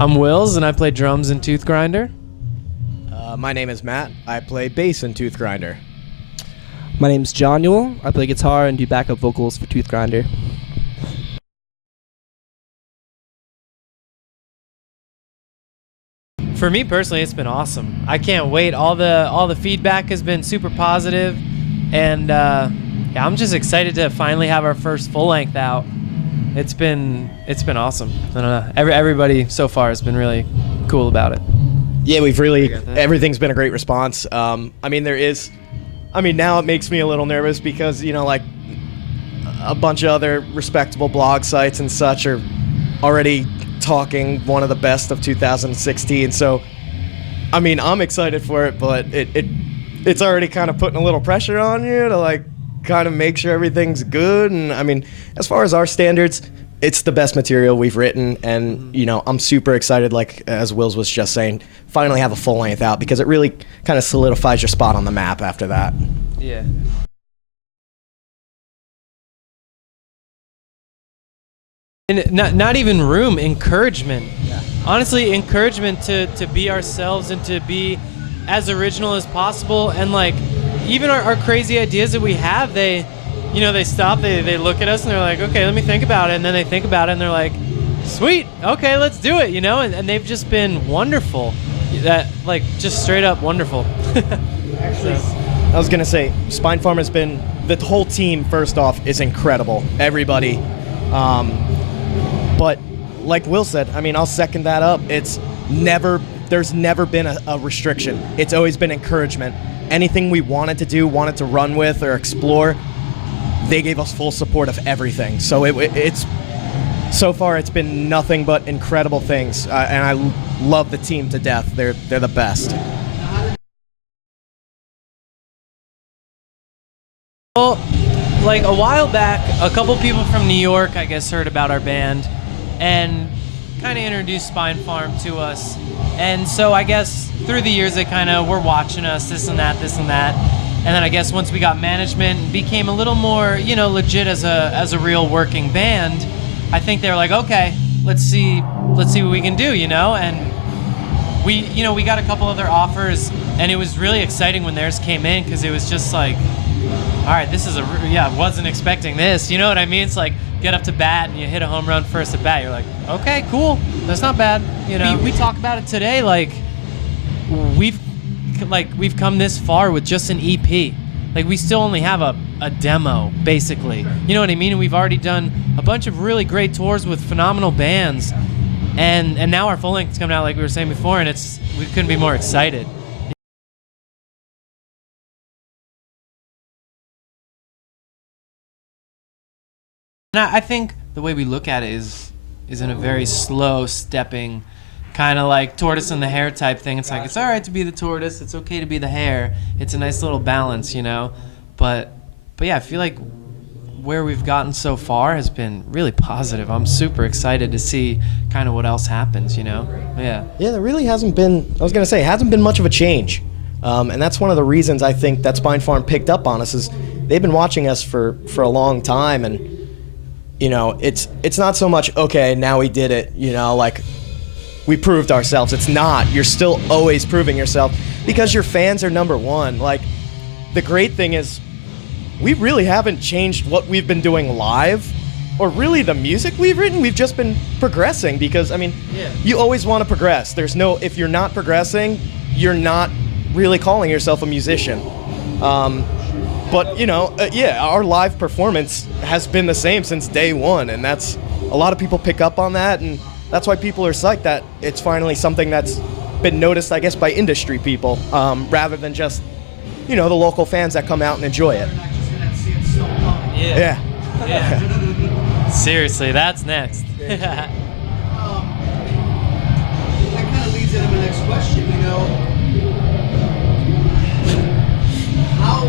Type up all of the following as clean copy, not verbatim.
I'm Wills, and I play drums in Toothgrinder. My name is Matt. I play bass in Toothgrinder. My name's John Newell. I play guitar and do backup vocals for Toothgrinder. For me personally, it's been awesome. I can't wait. All the feedback has been super positive, and yeah, I'm just excited to finally have our first full length out. It's been awesome. I don't know. Everybody so far has been really cool about it. Yeah, everything's been a great response. Now it makes me a little nervous because, like a bunch of other respectable blog sites and such are already talking one of the best of 2016. So, I'm excited for it, but it's already kind of putting a little pressure on you to kind of make sure everything's good. And as far as our standards, it's the best material we've written, and I'm super excited, as Wills was just saying, finally have a full length out, because it really kind of solidifies your spot on the map after that. Yeah. And not even room, encouragement. Yeah. Honestly, encouragement to be ourselves and to be as original as possible. And even our crazy ideas that we have, they stop, they look at us and they're like, okay, let me think about it. And then they think about it and they're like, sweet, okay, let's do it, and they've just been wonderful. Just straight up wonderful. Actually, I was going to say, Spinefarm has been, the whole team, first off, is incredible. Everybody. But like Will said, I'll second that up. There's never been a restriction. It's always been encouragement. Anything we wanted to do, wanted to run with or explore, they gave us full support of everything. So it's so far it's been nothing but incredible things, and I love the team to death. They're the best. Well, a while back, a couple people from New York, I guess, heard about our band and kind of introduced Spinefarm to us. And so I guess through the years they kind of were watching us, this and that. And then I guess once we got management and became a little more, legit as a real working band, I think they were like, okay, let's see what we can do, And we got a couple other offers, and it was really exciting when theirs came in, because it was just like, all right, this is wasn't expecting this, you know what I mean? It's like, get up to bat and you hit a home run first at bat. You're like, okay, cool, that's not bad, We talk about it today, we've come this far with just an EP. We still only have a demo, basically. You know what I mean? And we've already done a bunch of really great tours with phenomenal bands. And now our full length's coming out, like we were saying before, and we couldn't be more excited. And I think the way we look at it is in a very slow stepping, kind of like tortoise and the hare type thing. It's it's all right to be the tortoise, it's okay to be the hare. It's a nice little balance, But yeah, I feel like where we've gotten so far has been really positive. I'm super excited to see kind of what else happens, Yeah. Yeah, there really hasn't been much of a change. And that's one of the reasons I think that Spinefarm picked up on us, is they've been watching us for a long time, and it's not so much, okay, now we did it, we proved ourselves. It's not. You're still always proving yourself, because your fans are number one. The great thing is, we really haven't changed what we've been doing live, or really the music we've written. We've just been progressing, because, you always want to progress. If you're not progressing, you're not really calling yourself a musician. But our live performance has been the same since day one, and that's, a lot of people pick up on that, and that's why people are psyched that it's finally something that's been noticed, I guess, by industry people, rather than just, the local fans that come out and enjoy it. Yeah. Seriously, that's next. That kind of leads into my next question, how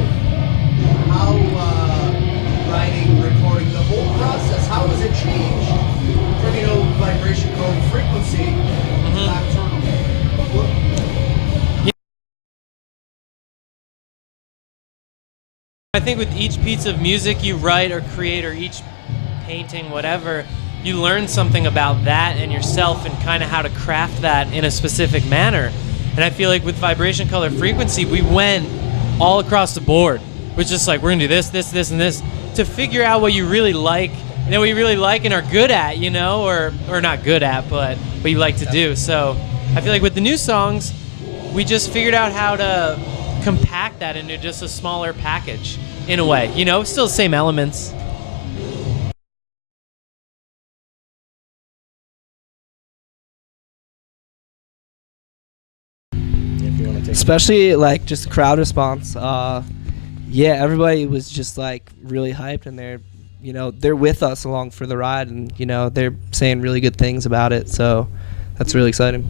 writing, recording, the whole process, how has it changed from, vibration code frequency to nocturnal? I think with each piece of music you write or create, or each painting, whatever, you learn something about that and yourself and kind of how to craft that in a specific manner. And I feel like with vibration, color, frequency, we went all across the board. We're just like, we're gonna do this, this, this, and this to figure out what you really like, and then what you really like and are good at, you know, or not good at, but what you like to do. So I feel like with the new songs, we just figured out how to compact that into just a smaller package in a way, you know, still the same elements. Especially like just the crowd response. Yeah, everybody was just like really hyped, and they're with us along for the ride, and they're saying really good things about it. So that's really exciting.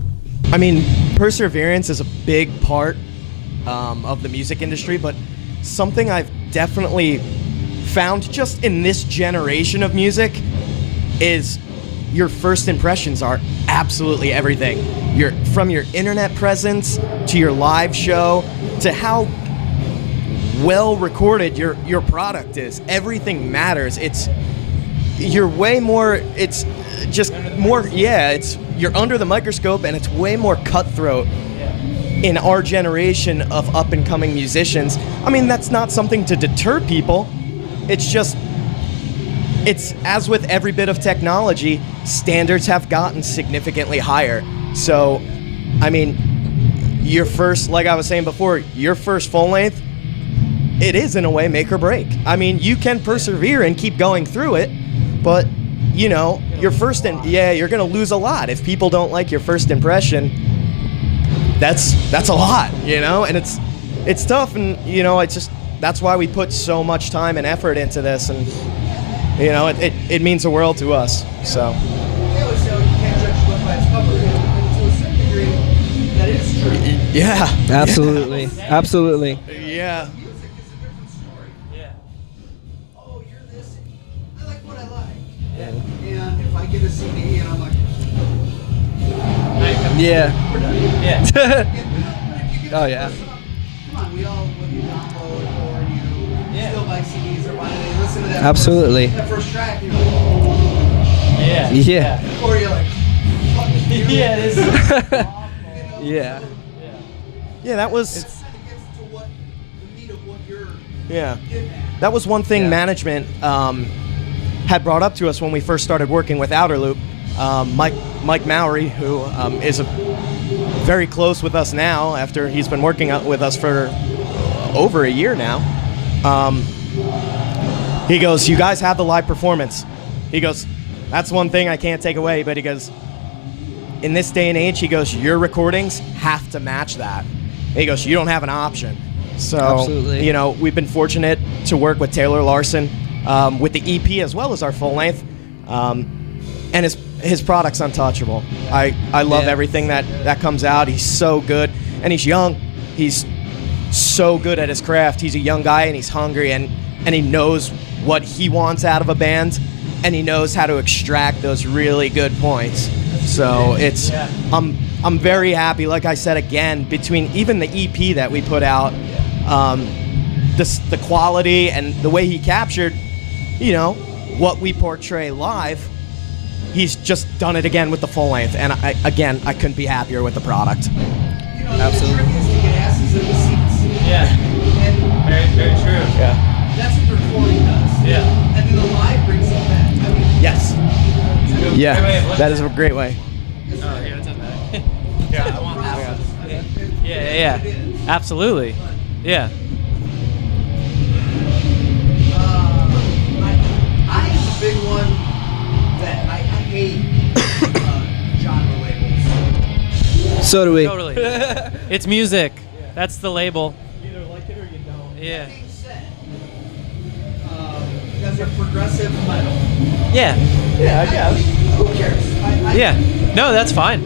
I mean, perseverance is a big part of the music industry, but something I've definitely found just in this generation of music is your first impressions are absolutely everything. From your internet presence to your live show to how well recorded your product is. Everything matters. You're under the microscope, and it's way more cutthroat in our generation of up and coming musicians. I mean, that's not something to deter people. It's as with every bit of technology, standards have gotten significantly higher. So, I mean, like I was saying before, your first full length, it is in a way make or break. I mean, you can persevere and keep going through it, but your first you're gonna lose a lot if people don't like your first impression. That's a lot, and it's tough, and that's why we put so much time and effort into this, and it means the world to us. So. They always say you can't judge a book by its cover, and to a certain degree, that is true. Yeah. Absolutely. Absolutely. Yeah. Music is a different story. Yeah. Oh, you're this. I like what I like. Yeah. And if I get a CD and I'm like, Yeah. we're done. Yeah. If you get Oh, the yeah. first song, come on, we all, whether you download or you still buy CDs or why they listen to that. Absolutely. That first track, you're like, Yeah. Yeah. or you're like, fuck it. Yeah, it is. Yeah. Yeah, that was. It gets to what the meat of what you're Yeah. getting at. That was one thing Yeah. management had brought up to us when we first started working with Outer Loop. Mike Mowry, who is very close with us now after he's been working with us for over a year now. He goes, "You guys have the live performance." He goes, "That's one thing I can't take away," but he goes, "In this day and age," he goes, "your recordings have to match that." He goes, "You don't have an option." So, Absolutely. We've been fortunate to work with Taylor Larson with the EP as well as our full length, and his product's untouchable. I love everything that comes out. He's so good, and he's young. He's so good at his craft. He's a young guy, and he's hungry, and he knows what he wants out of a band, and he knows how to extract those really good points. So I'm very happy. Like I said again, between even the EP that we put out, the quality and the way he captured, what we portray live. He's just done it again with the full length, and I couldn't be happier with the product. Absolutely. The trick is to get asses in the seats. Yeah. And Very, very true. Yeah. that's what the recording does. Yeah. And then the live brings it back. I mean, Yes. Great way Yeah. of looking That is a great way. Oh, here, it's in there. yeah, I want that. Yeah. Absolutely. Yeah. I am the big one that I hate genre labels. So do we. Totally. It's music. That's the label. Either like it or you don't. Yeah. That being said, you guys are progressive metal. Yeah. Yeah, I guess. Who cares? Yeah. No, that's fine.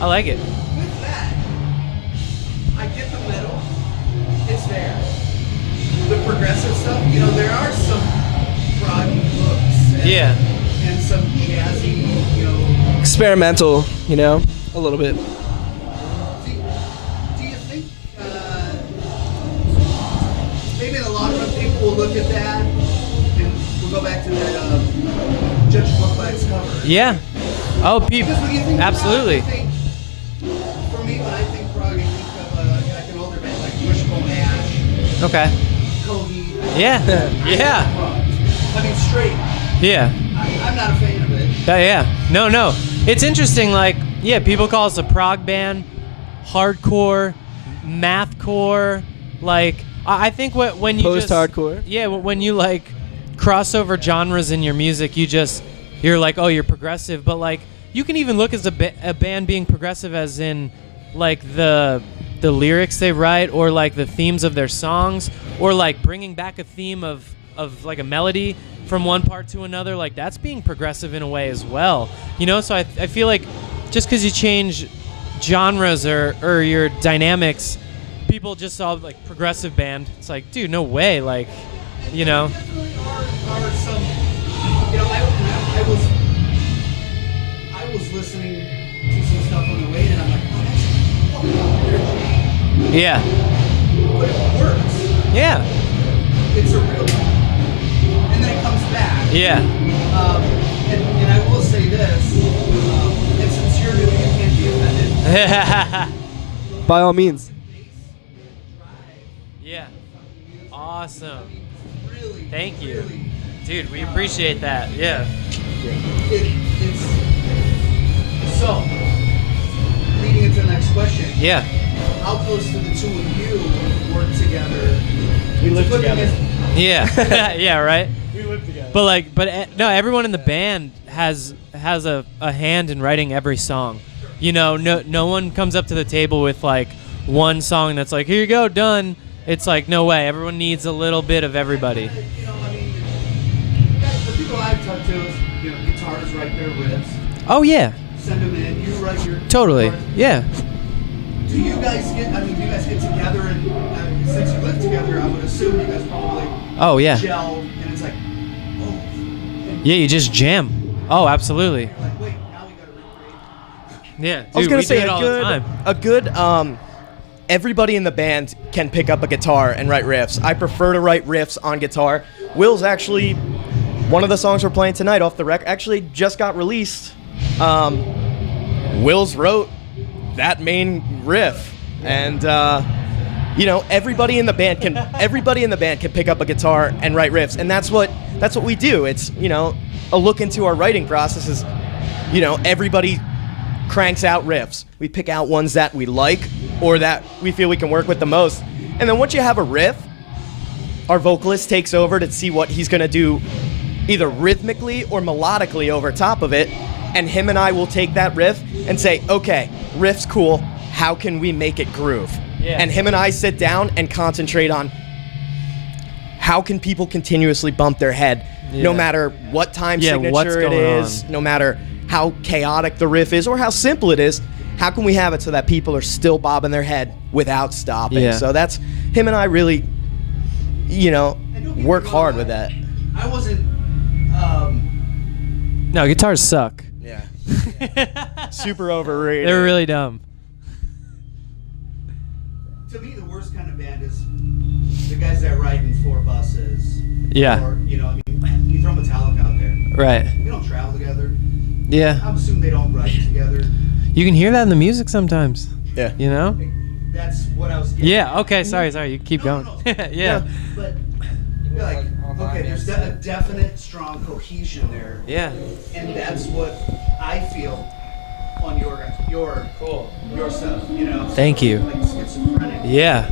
I like it. With that, I get the metal. It's there. The progressive stuff, there are some proggy looks. Yeah. And some jazzy, Experimental, a little bit. Do you think maybe in the long run people will look at that and we'll go back to that judge a book by its cover. Yeah. Oh, people. Because when you think Absolutely. About it, I think, for me, when I think prog, I think of like an older band like Wishbone Ash, Okay. Coheed. Yeah. Yeah. I mean, straight. Yeah. I'm not a fan of it. Yeah. No. It's interesting. Like, yeah, people call us a prog band, hardcore, mathcore. Like, I think when you Post-hardcore. Yeah, when you like crossover genres in your music, you're like, oh, you're progressive. But like, you can even look as a band being progressive as in like the lyrics they write, or like the themes of their songs, or like bringing back a theme of like a melody from one part to another. Like, that's being progressive in a way as well, you know. So I feel like just because you change genres or your dynamics, people just saw like progressive band. It's like, dude, no way. Like, you know. Definitely are some, you know, I was listening to some stuff on the way, and I'm like, oh, that's weird. Yeah. But it works. Yeah. It's a real, and then it comes back. Yeah. And I will say this, and since you're new, you can't be offended. By all means. Yeah. Awesome. Really, Thank you. really, Dude, we appreciate that. Yeah. it's so. Leading into the next question. Yeah. How close do the two of you work together? We live Putting together. this- Yeah. Yeah, right? We live together. But no, everyone in the band has a hand in writing every song. You know, no one comes up to the table with like one song that's like, here you go, done. It's like, no way. Everyone needs a little bit of everybody. You know, I mean, the people I've talked to, you know, guitars write their riffs, Oh yeah. send them in, you write your Totally. parts. Yeah. Do you guys get together and since you live together, I would assume you guys probably Oh yeah. gel and it's like, oh. And Yeah, you just jam. Oh, absolutely. you're like, wait, now we gotta recreate. Yeah. Dude, I was gonna we say do it all the time. a good everybody in the band can pick up a guitar and write riffs. I prefer to write riffs on guitar. Will's actually one of the songs we're playing tonight off the record actually just got released. Will's wrote that main riff, and you know, everybody in the band can pick up a guitar and write riffs, and that's what we do. It's, you know, a look into our writing process is, you know, everybody cranks out riffs. We pick out ones that we like or that we feel we can work with the most, and then once you have a riff, our vocalist takes over to see what he's gonna do, either rhythmically or melodically over top of it, and him and I will take that riff and say, okay, riff's cool, how can we make it groove? Yeah. And him and I sit down and concentrate on how can people continuously bump their head, no Yeah. matter what time Yeah, what's signature it going is, on? no matter how chaotic the riff is or how simple it is, how can we have it so that people are still bobbing their head without stopping? Yeah. So that's, him and I really, you know, And don't get me work wrong, hard with that. I wasn't, No, guitars suck. Yeah. Super overrated. They're really dumb. to me, the worst kind of band is the guys that ride in 4 buses. Yeah. Or, you know, I mean, you throw Metallica out there. Right. We don't travel together. Yeah. I'm assuming they don't write together. You can hear that in the music sometimes. Yeah. You know? That's what I was getting Yeah. at. Okay. Sorry. You keep No, going. no, no. Yeah. But, you're like, okay, there's a definite strong cohesion there. Yeah. And that's what I feel on your stuff, you know? Thank you. Like Schizophrenic, Yeah.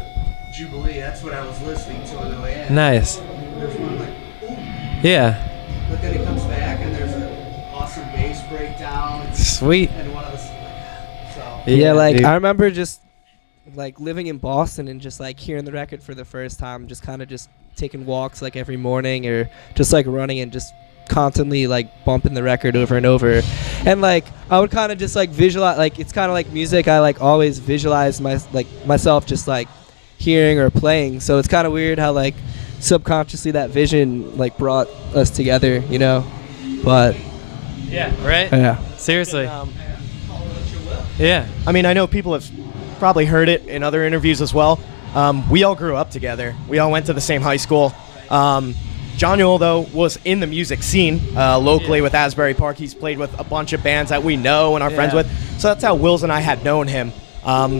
Jubilee, that's what I was listening to on the way in. Nice. There's one like, ooh. Yeah. But then he comes back and there's an awesome bass breakdown. Sweet. And one of us, so. Yeah, like dude. I remember just like living in Boston and just like hearing the record for the first time, just kind of just taking walks like every morning or just like running and just constantly like bumping the record over and over. And like I would kind of just like visualize, like it's kind of like music. I like always visualize myself just like hearing or playing. So it's kind of weird how like subconsciously that vision like brought us together, you know. But Yeah. Right. yeah. Seriously. Yeah. I mean, I know people have probably heard it in other interviews as well. We all grew up together. We all went to the same high school. John Yule, though, was in the music scene locally Yeah. with Asbury Park. He's played with a bunch of bands that we know and are friends Yeah. with. So that's how Wills and I had known him.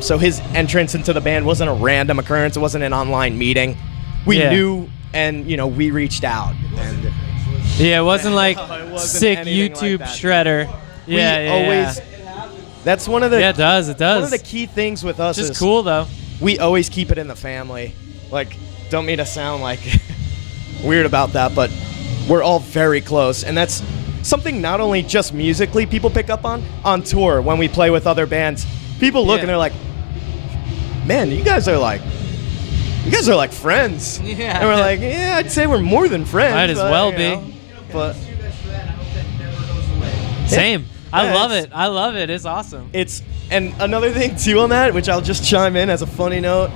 So his entrance into the band wasn't a random occurrence. It wasn't an online meeting. We Yeah. knew, and we reached out. And Yeah, it wasn't like it wasn't sick anything like YouTube that. shredder. we Yeah, yeah, always. That's one of the yeah, it does. It does. one of the key things with us Just is cool though. we always keep it in the family. Like, don't mean to sound like weird about that, but we're all very close, and that's something not only just musically people pick up on tour when we play with other bands. People look Yeah. and they're like, "Man, you guys are like friends." Yeah. And we're like, "Yeah, I'd say we're more than friends." Might as but, well you be. know, But You guys for that. I hope that never goes away. Same. I Yeah, love it's- it. I love it. It's awesome. and another thing too on that, which I'll just chime in as a funny note,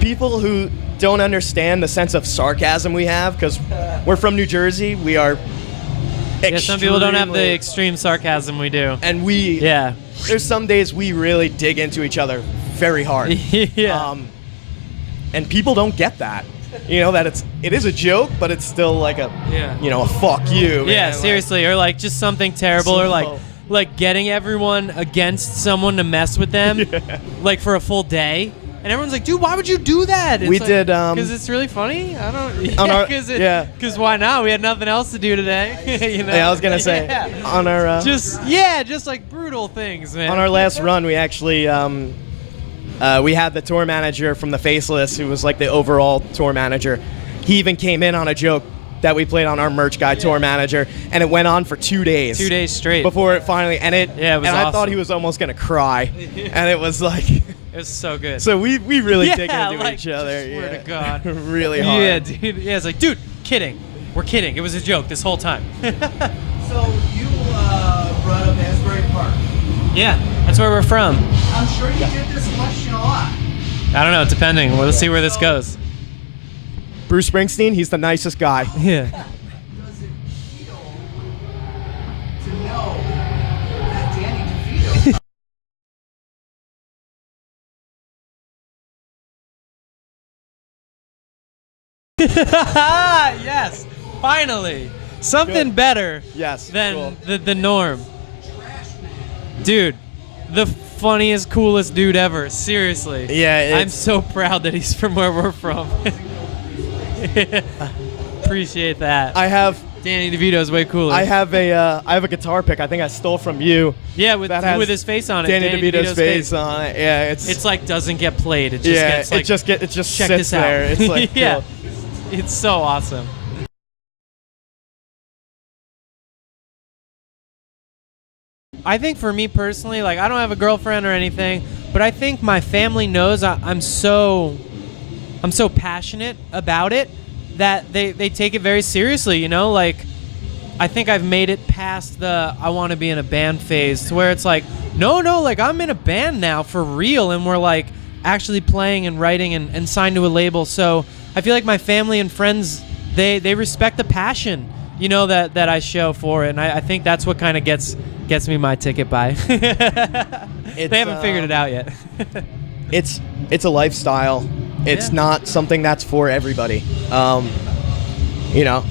people who don't understand the sense of sarcasm we have, because we're from New Jersey, we are Yeah, some people don't have the extremely- extreme sarcasm we do. and we Yeah. there's some days we really dig into each other very hard. Yeah. And people don't get that. You know, that it is a joke, but it's still like a Yeah. a fuck you. Yeah, man. Like, seriously, or like just something terrible, or So- like getting everyone against someone to mess with them, like for a full day, and everyone's like, "Dude, why would you do that?" We did, because it's really funny. I don't. On our- Because why not? We had nothing else to do today. You know. Yeah, I was gonna say Yeah. on our just like brutal things, man. on our last run, we actually we had the tour manager from the Faceless, who was like the overall tour manager. He even came in on a joke that we played on our merch guy tour manager, and it went on for 2 days. 2 days straight. Before it finally, Yeah, it was and I awesome. thought he was almost gonna cry, and it was like, It was so good. so we really Yeah, dig into like, each other. swear yeah. to God. really hard. Yeah, dude. Yeah, it's like, dude, kidding. We're kidding. It was a joke this whole time. So you brought up Asbury Park. Yeah, that's where we're from. I'm sure you get this question a lot. I don't know, depending. We'll see where this goes. Bruce Springsteen, he's the nicest guy. Yeah. Does it feel to know that Danny DeVito Yes, finally. Something Good. better Yes, than cool. the norm. Dude, the funniest, coolest dude ever. Seriously. Yeah, I'm it's- so proud that he's from where we're from. Appreciate that. I have Danny DeVito's way cooler. I have a guitar pick. I think I stole from you. Yeah, with that has his face on it. Danny DeVito's face on it. Yeah, It's like doesn't get played. It just yeah, gets like, it just check sits this out. there. It's like yeah, cool. it's so awesome. I think for me personally, like I don't have a girlfriend or anything, but I think my family knows I'm so passionate about it that they take it very seriously, you know? Like I think I've made it past the I want to be in a band phase to where it's like, no, like I'm in a band now for real, and we're like actually playing and writing and signed to a label. So I feel like my family and friends, they respect the passion, you know, that I show for it, and I think that's what kind of gets me my ticket buy. They haven't figured it out yet. It's a lifestyle. It's Yeah. not something that's for everybody. You know,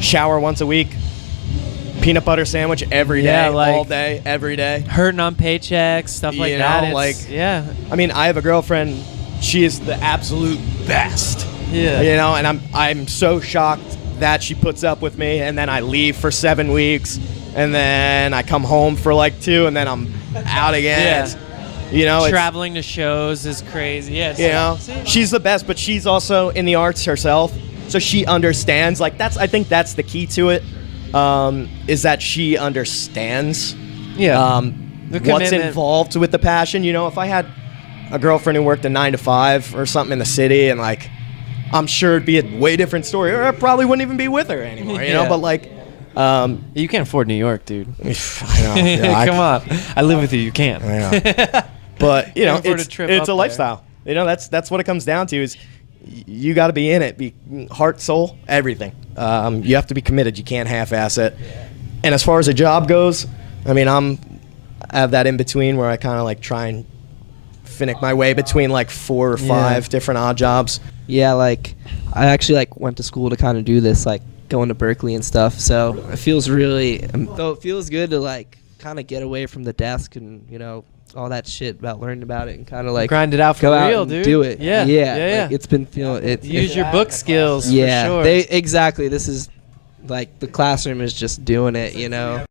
shower once a week, peanut butter sandwich every day, Yeah, like- all day, every day. Hurting on paychecks, stuff like You that. know, It's- like- yeah. I mean, I have a girlfriend. She is the absolute best. Yeah. You know, and I'm so shocked that she puts up with me, and then I leave for 7 weeks, and then I come home for like 2, and then I'm out again. Yeah. It's- you know, it's, Traveling to shows is crazy. Yeah. you know, she's the best, but she's also in the arts herself, so she understands. Like I think that's the key to it, is that she understands. Yeah. The What's commitment. involved with the passion. You know, if I had a girlfriend who worked a 9 to 5 or something in the city, and like, I'm sure it'd be a way different story, or I probably wouldn't even be with her anymore. You know, Yeah. but like, You can't afford New York, dude. I know, yeah, Come on. I live with you. You can't. I know. But you know, Can't afford a it's trip a up there. lifestyle. You know, that's what it comes down to. Is you got to be in it, be heart, soul, everything. You have to be committed. You can't half-ass it. And as far as a job goes, I mean, I have that in between where I kind of like try and finick my way between like 4 or 5 different odd jobs. Yeah, like I actually like went to school to kind of do this, like going to Berkeley and stuff. So it feels really, though it feels good to like kind of get away from the desk and all that shit about learning about it and kind of like Grind it out for go out real, and dude. do it. Yeah, yeah. Like, it's been feeling it. Use your book skills. Yeah, for sure. exactly. This is like the classroom is just doing it. If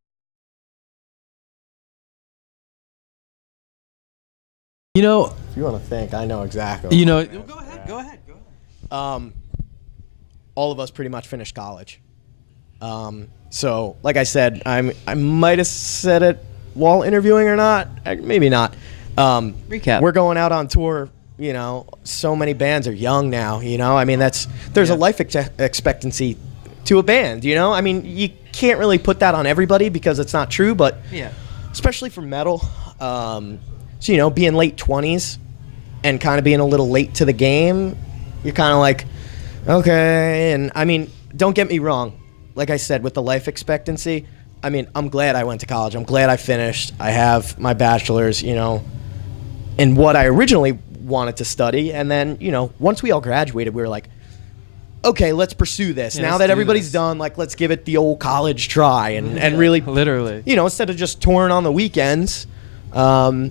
you want to think, I know exactly. Go ahead. All of us pretty much finished college. So, like I said, I might have said it while interviewing or not. Maybe not. Recap. We're going out on tour. So many bands are young now. I mean, there's a life expectancy to a band. I mean, you can't really put that on everybody because it's not true. But especially for metal, so being late 20s and kind of being a little late to the game, you're kind of like, okay. And I mean, don't get me wrong. Like I said, with the life expectancy, I mean, I'm glad I went to college. I'm glad I finished. I have my bachelor's, in what I originally wanted to study. And then, once we all graduated, we were like, okay, let's pursue this. Now that everybody's done, like, let's give it the old college try and really, literally, instead of just touring on the weekends, we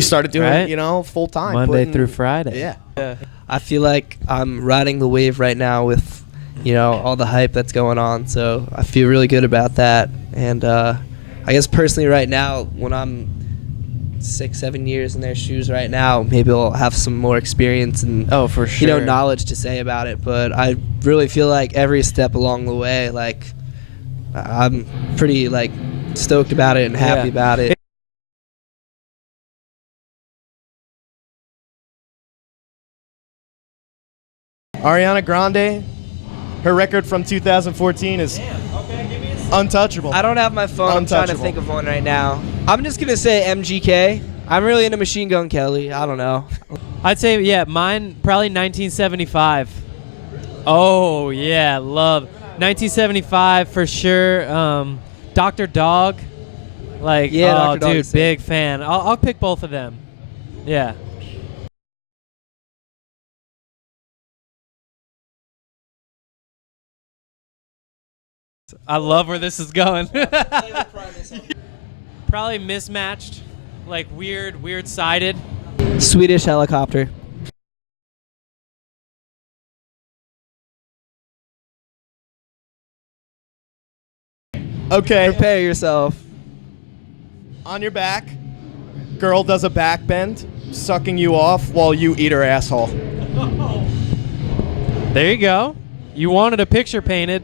started doing, full time. Monday through Friday. Yeah. I feel like I'm riding the wave right now with, all the hype that's going on. So I feel really good about that. And I guess personally right now, when I'm 6-7 years in their shoes right now, maybe I'll have some more experience and for sure, knowledge to say about it. But I really feel like every step along the way, like I'm pretty like stoked about it and happy about it. Ariana Grande, her record from 2014 is untouchable. I don't have my phone. I'm trying to Untouchable. think of one right now. I'm just gonna say MGK. I'm really into Machine Gun Kelly. I don't know. I'd say mine probably 1975. Oh yeah, love 1975 for sure. Dr. Dog, like Dr. Dog dude, is sick. big fan. I'll pick both of them. Yeah. I love where this is going. Probably mismatched, like weird sided. Swedish Helicopter. Okay, Prepare yourself. on your back, girl does a back bend, sucking you off while you eat her asshole. There you go. You wanted a picture painted.